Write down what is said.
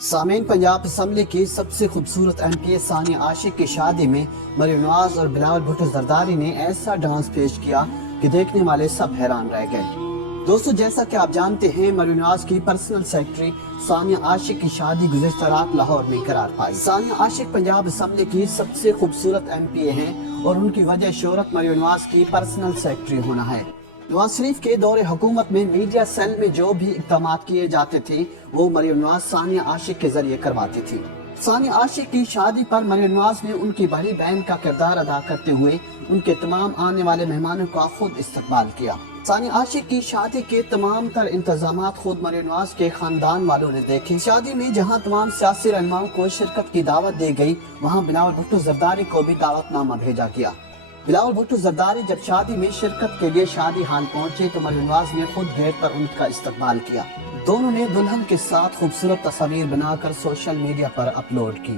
سامعین، پنجاب اسمبلی کی سب سے خوبصورت MP ثانیہ عاشق کی شادی میں مریم نواز اور بلاول بھٹو زرداری نے ایسا ڈانس پیش کیا کہ دیکھنے والے سب حیران رہ گئے۔ دوستو، جیسا کہ آپ جانتے ہیں، مریم نواز کی پرسنل سیکرٹری ثانیہ عاشق کی شادی گزشتہ رات لاہور میں قرار پائی۔ ثانیہ عاشق پنجاب اسمبلی کی سب سے خوبصورت MP ہیں اور ان کی وجہ شہرت مریم نواز کی پرسنل سیکرٹری ہونا ہے۔ نواز شریف کے دور حکومت میں میڈیا سیل میں جو بھی اقدامات کیے جاتے تھے وہ مریم نواز ثانیہ عاشق کے ذریعے کرواتی تھی۔ ثانیہ عاشق کی شادی پر مریم نواز نے ان کی بڑی بہن کا کردار ادا کرتے ہوئے ان کے تمام آنے والے مہمانوں کا خود استقبال کیا۔ ثانیہ عاشق کی شادی کے تمام تر انتظامات خود مریم نواز کے خاندان والوں نے دیکھے۔ شادی میں جہاں تمام سیاسی رہنماؤں کو شرکت کی دعوت دی گئی، وہاں بلاول بھٹو زرداری کو بھی دعوت نامہ بھیجا گیا۔ بلاول بھٹو زرداری جب شادی میں شرکت کے لیے شادی ہال پہنچے تو مریم نواز نے خود گیٹ پر ان کا استقبال کیا۔ دونوں نے دلہن کے ساتھ خوبصورت تصاویر بنا کر سوشل میڈیا پر اپلوڈ کی۔